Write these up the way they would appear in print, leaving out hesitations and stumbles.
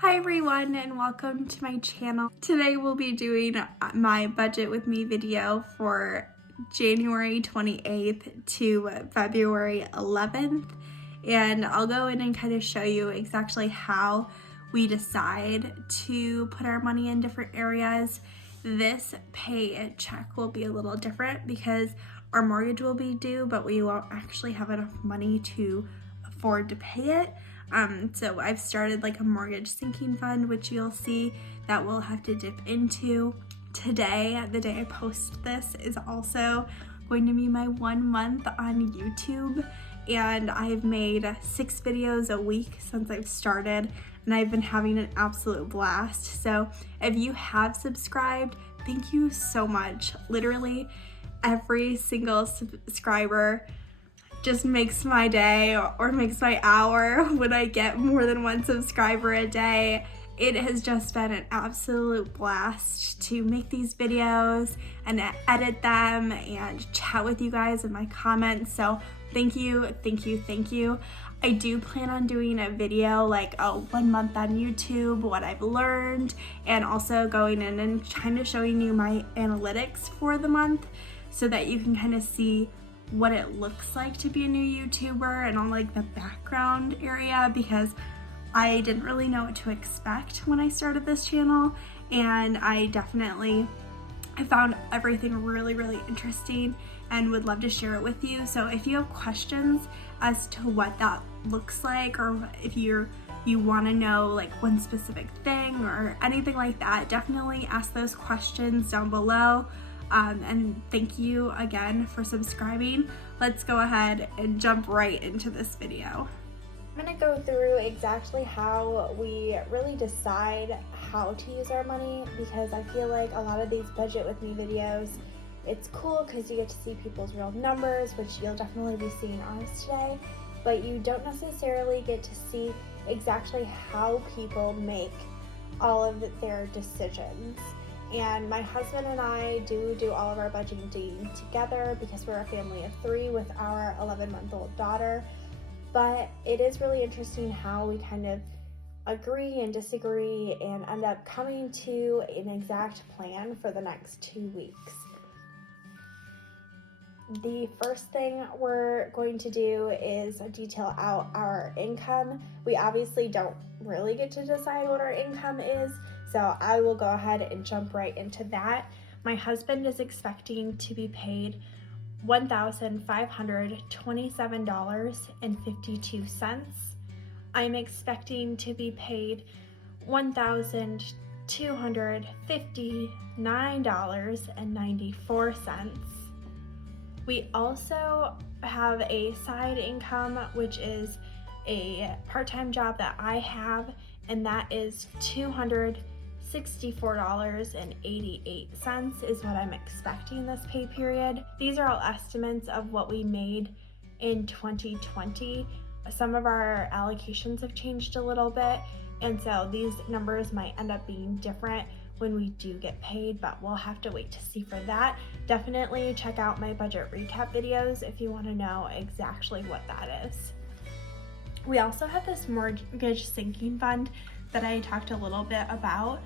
Hi everyone and welcome to my channel. Today we'll be doing my budget with me video for January 28th to February 11th, and I'll go in and kind of show you exactly how we decide to put our money in different areas. This paycheck will be a little different because our mortgage will be due, but we won't actually have enough money to afford to pay it. So I've started like a mortgage sinking fund, which you'll see that we'll have to dip into. Today, the day I post this, is also going to be my 1 month on YouTube, and I've made 6 videos a week since I've started, and I've been having an absolute blast. So if you have subscribed, thank you so much. Literally every single subscriber just makes my day or makes my hour when I get more than 1 subscriber a day. It has just been an absolute blast to make these videos and edit them and chat with you guys in my comments. So thank you, thank you, thank you. I do plan on doing a video like 1 month on YouTube, what I've learned, and also going in and kind of showing you my analytics for the month so that you can kind of see what it looks like to be a new YouTuber and on like the background area, because I didn't really know what to expect when I started this channel, and I found everything really interesting and would love to share it with you. So if you have questions as to what that looks like, or if you want to know like one specific thing or anything like that, definitely ask those questions down below. And thank you again for subscribing. Let's go ahead and jump right into this video. I'm going to go through exactly how we really decide how to use our money, because I feel like a lot of these budget with me videos, it's cool because you get to see people's real numbers, which you'll definitely be seeing on us today, but you don't necessarily get to see exactly how people make all of their decisions. And my husband and I do all of our budgeting together because we're a family of 3 with our 11-month-old daughter. But it is really interesting how we kind of agree and disagree and end up coming to an exact plan for the next 2 weeks. The first thing we're going to do is detail out our income. We obviously don't really get to decide what our income is, so I will go ahead and jump right into that. My husband is expecting to be paid $1,527.52. I'm expecting to be paid $1,259.94. We also have a side income, which is a part-time job that I have, and that is $264.88 is what I'm expecting this pay period. These are all estimates of what we made in 2020. Some of our allocations have changed a little bit, and so these numbers might end up being different when we do get paid, but we'll have to wait to see for that. Definitely check out my budget recap videos if you want to know exactly what that is. We also have this mortgage sinking fund that I talked a little bit about.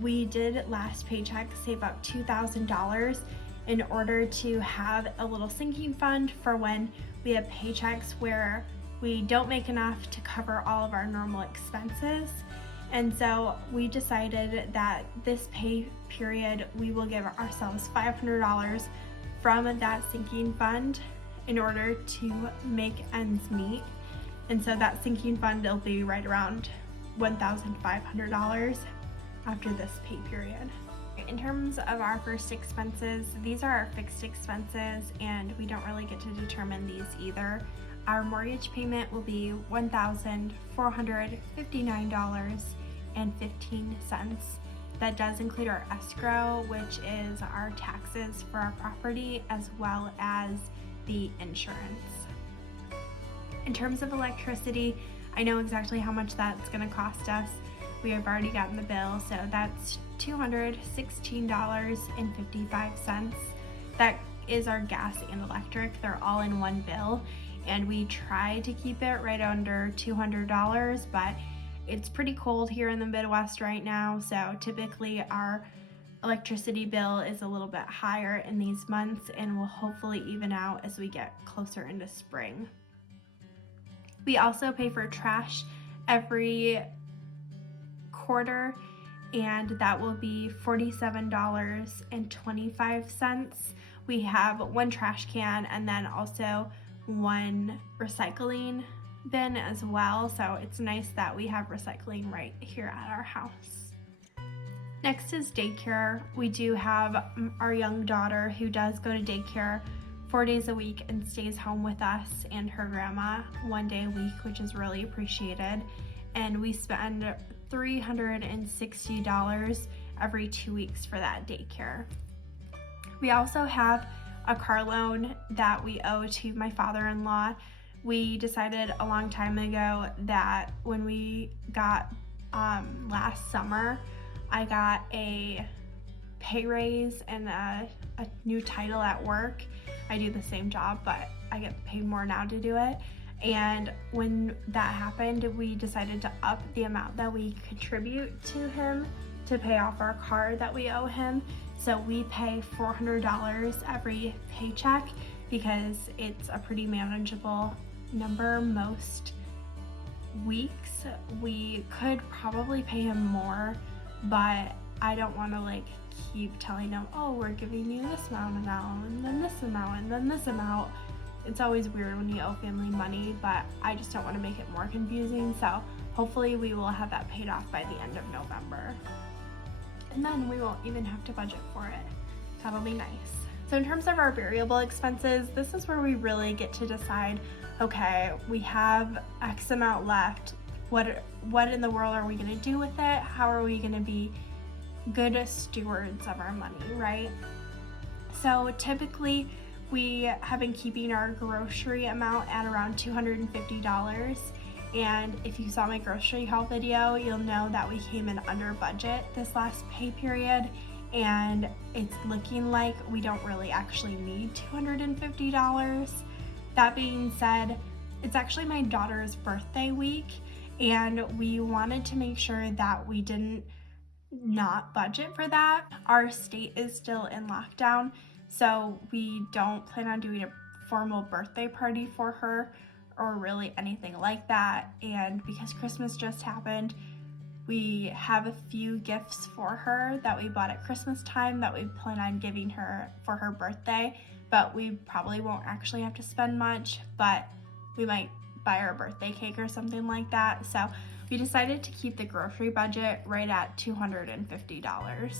We did last paycheck save up $2,000 in order to have a little sinking fund for when we have paychecks where we don't make enough to cover all of our normal expenses. And so we decided that this pay period we will give ourselves $500 from that sinking fund in order to make ends meet. And so that sinking fund will be right around $1,500 after this pay period. In terms of our first expenses, these are our fixed expenses, and we don't really get to determine these either. Our mortgage payment will be $1,459.15. That does include our escrow, which is our taxes for our property, as well as the insurance. In terms of electricity, I know exactly how much that's going to cost us. We have already gotten the bill, so that's $216.55. That is our gas and electric. They're all in one bill, and we try to keep it right under $200, but it's pretty cold here in the Midwest right now, so typically our electricity bill is a little bit higher in these months and will hopefully even out as we get closer into spring. We also pay for trash every quarter, and that will be $47.25. We have one trash can and then also one recycling bin as well, so it's nice that we have recycling right here at our house. Next is daycare. We do have our young daughter who does go to daycare 4 days a week and stays home with us and her grandma 1 day a week, which is really appreciated. And we spend $360 every 2 weeks for that daycare. We also have a car loan that we owe to my father-in-law. We decided a long time ago that when we got last summer, I got a pay raise and a new title at work. I do the same job, but I get paid more now to do it. And when that happened, we decided to up the amount that we contribute to him to pay off our car that we owe him. So we pay $400 every paycheck because it's a pretty manageable number most weeks. We could probably pay him more, but I don't want to keep telling him, oh, we're giving you this amount now and then this amount and then this amount. It's always weird when you owe family money, but I just don't want to make it more confusing. So hopefully we will have that paid off by the end of November. And then we won't even have to budget for it. That'll be nice. So in terms of our variable expenses, this is where we really get to decide, okay, we have X amount left. What in the world are we going to do with it? How are we going to be good stewards of our money, right? So typically we have been keeping our grocery amount at around $250. And if you saw my grocery haul video, you'll know that we came in under budget this last pay period, and it's looking like we don't really actually need $250. That being said, it's actually my daughter's birthday week, and we wanted to make sure that we didn't not budget for that. Our state is still in lockdown, so we don't plan on doing a formal birthday party for her or really anything like that. And because Christmas just happened, we have a few gifts for her that we bought at Christmas time that we plan on giving her for her birthday, but we probably won't actually have to spend much, but we might buy her a birthday cake or something like that. So we decided to keep the grocery budget right at $250.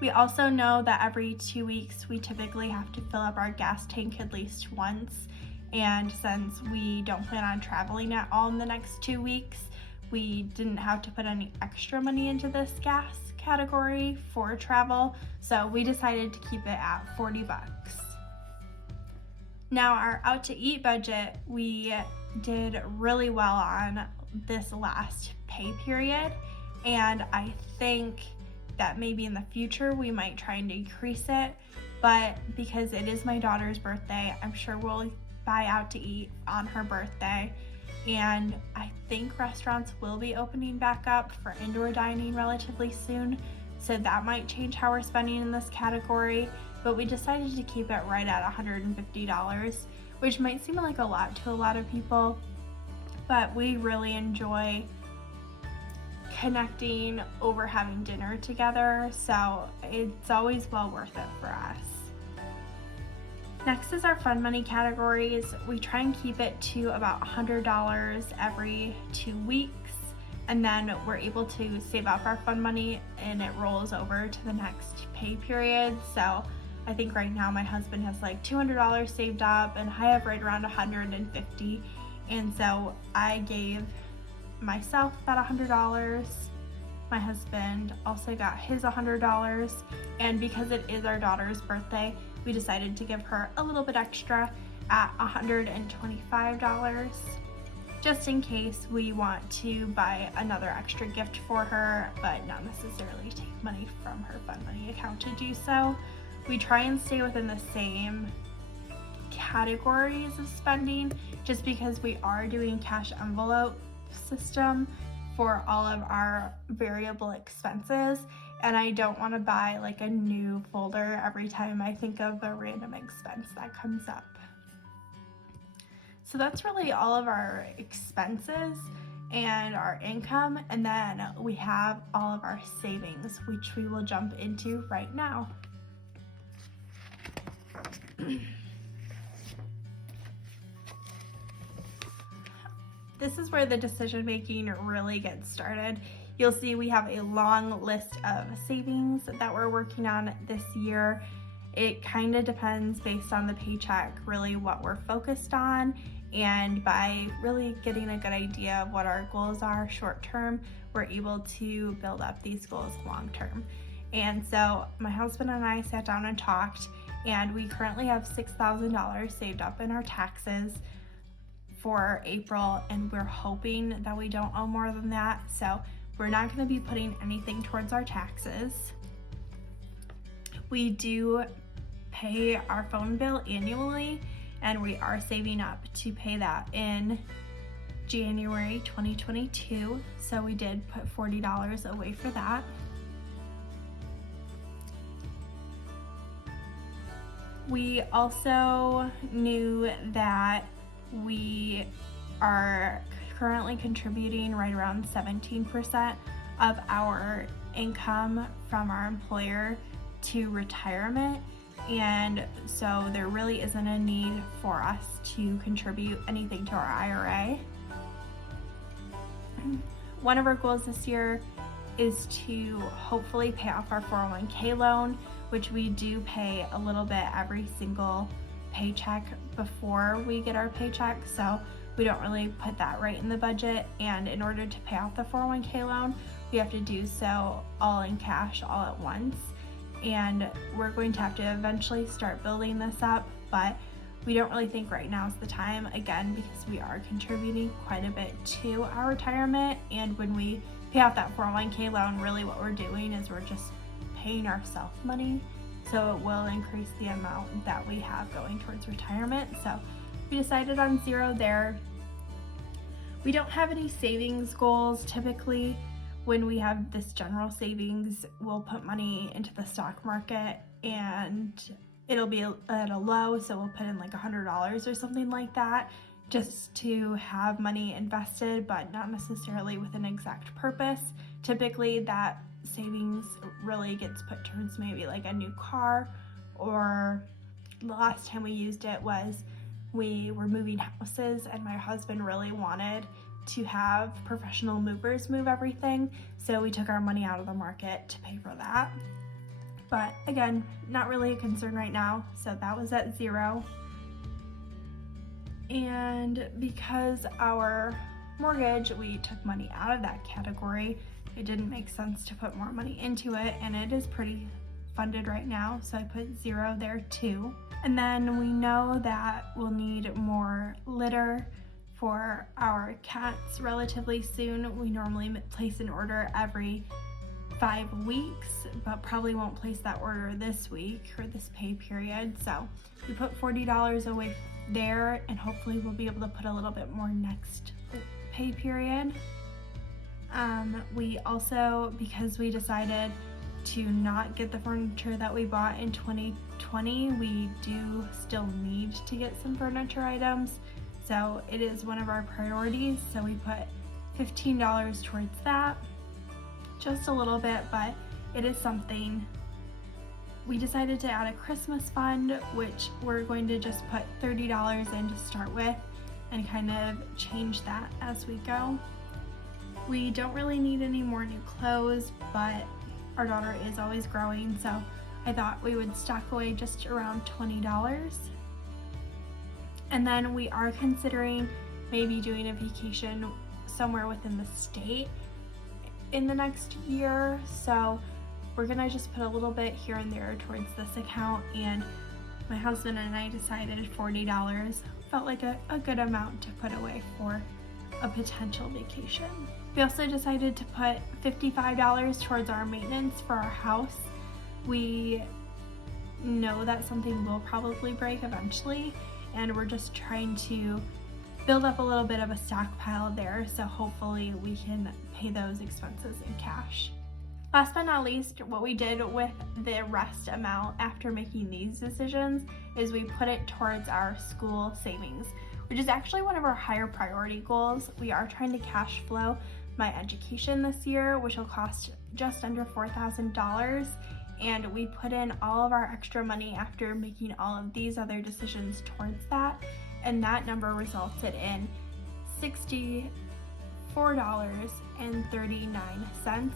We also know that every 2 weeks we typically have to fill up our gas tank at least once, and since we don't plan on traveling at all in the next 2 weeks, we didn't have to put any extra money into this gas category for travel, so we decided to keep it at $40. Now our out to eat budget, we did really well on this last pay period, and I think that maybe in the future we might try and decrease it, but because it is my daughter's birthday, I'm sure we'll buy out to eat on her birthday, and I think restaurants will be opening back up for indoor dining relatively soon, so that might change how we're spending in this category, but we decided to keep it right at $150, which might seem like a lot to a lot of people, but we really enjoy connecting over having dinner together, so it's always well worth it for us. Next is our fun money categories. We try and keep it to about $100 every 2 weeks, and then we're able to save up our fun money and it rolls over to the next pay period. So I think right now my husband has like $200 saved up and I have right around $150, and so I gave myself that $100. My husband also got his $100, and because it is our daughter's birthday, we decided to give her a little bit extra at $125, just in case we want to buy another extra gift for her, but not necessarily take money from her fun money account to do so. We try and stay within the same categories of spending just because we are doing cash envelope system for all of our variable expenses, and I don't want to buy like a new folder every time I think of a random expense that comes up. So that's really all of our expenses and our income, and then we have all of our savings, which we will jump into right now. This is where the decision making really gets started. You'll see we have a long list of savings that we're working on this year. It kind of depends based on the paycheck, really what we're focused on, and by really getting a good idea of what our goals are short term, we're able to build up these goals long term. And so my husband and I sat down and talked, and we currently have $6,000 saved up in our taxes for April, and we're hoping that we don't owe more than that. So we're not going to be putting anything towards our taxes. We do pay our phone bill annually, and we are saving up to pay that in January 2022. So we did put $40 away for that. We also knew that we are currently contributing right around 17% of our income from our employer to retirement, and so there really isn't a need for us to contribute anything to our IRA. One of our goals this year is to hopefully pay off our 401k loan, which we do pay a little bit every single paycheck before we get our paycheck, so we don't really put that right in the budget. And in order to pay off the 401k loan, we have to do so all in cash all at once, and we're going to have to eventually start building this up, but we don't really think right now is the time, again, because we are contributing quite a bit to our retirement. And when we pay off that 401k loan, really what we're doing is we're just paying ourselves money, so it will increase the amount that we have going towards retirement. So we decided on zero there. We don't have any savings goals. Typically, when we have this general savings, we'll put money into the stock market, and it'll be at a low, so we'll put in like $100 or something like that, just to have money invested, but not necessarily with an exact purpose. Typically, that savings really gets put towards maybe like a new car, or the last time we used it was we were moving houses, and my husband really wanted to have professional movers move everything, so we took our money out of the market to pay for that. But again, not really a concern right now, so that was at zero. And because our mortgage, we took money out of that category, it didn't make sense to put more money into it, and it is pretty funded right now, so I put zero there too. And then we know that we'll need more litter for our cats relatively soon. We normally place an order every 5 weeks, but probably won't place that order this week or this pay period. So we put $40 away there, and hopefully we'll be able to put a little bit more next pay period. We also, because we decided to not get the furniture that we bought in 2020, we do still need to get some furniture items. So it is one of our priorities. So we put $15 towards that. Just a little bit, but it is something. We decided to add a Christmas fund, which we're going to just put $30 in to start with and kind of change that as we go. We don't really need any more new clothes, but our daughter is always growing, so I thought we would stock away just around $20. And then we are considering maybe doing a vacation somewhere within the state in the next year, so we're gonna just put a little bit here and there towards this account, and my husband and I decided $40 felt like a good amount to put away for a potential vacation. We also decided to put $55 towards our maintenance for our house. We know that something will probably break eventually, and we're just trying to build up a little bit of a stockpile there, so hopefully we can pay those expenses in cash. Last but not least, what we did with the rest amount after making these decisions is we put it towards our school savings, which is actually one of our higher priority goals. We are trying to cash flow my education this year, which will cost just under $4,000. And we put in all of our extra money after making all of these other decisions towards that. And that number resulted in $64.39,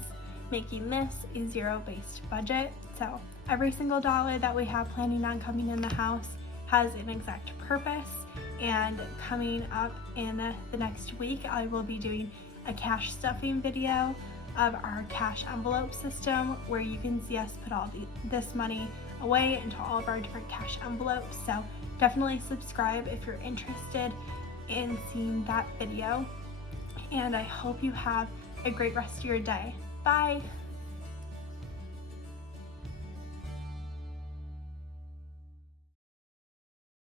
making this a zero-based budget. So every single dollar that we have planning on coming in the house has an exact purpose. And coming up in the next week, I will be doing a cash stuffing video of our cash envelope system, where you can see us put all this money away into all of our different cash envelopes. So definitely subscribe if you're interested in seeing that video. And I hope you have a great rest of your day. Bye!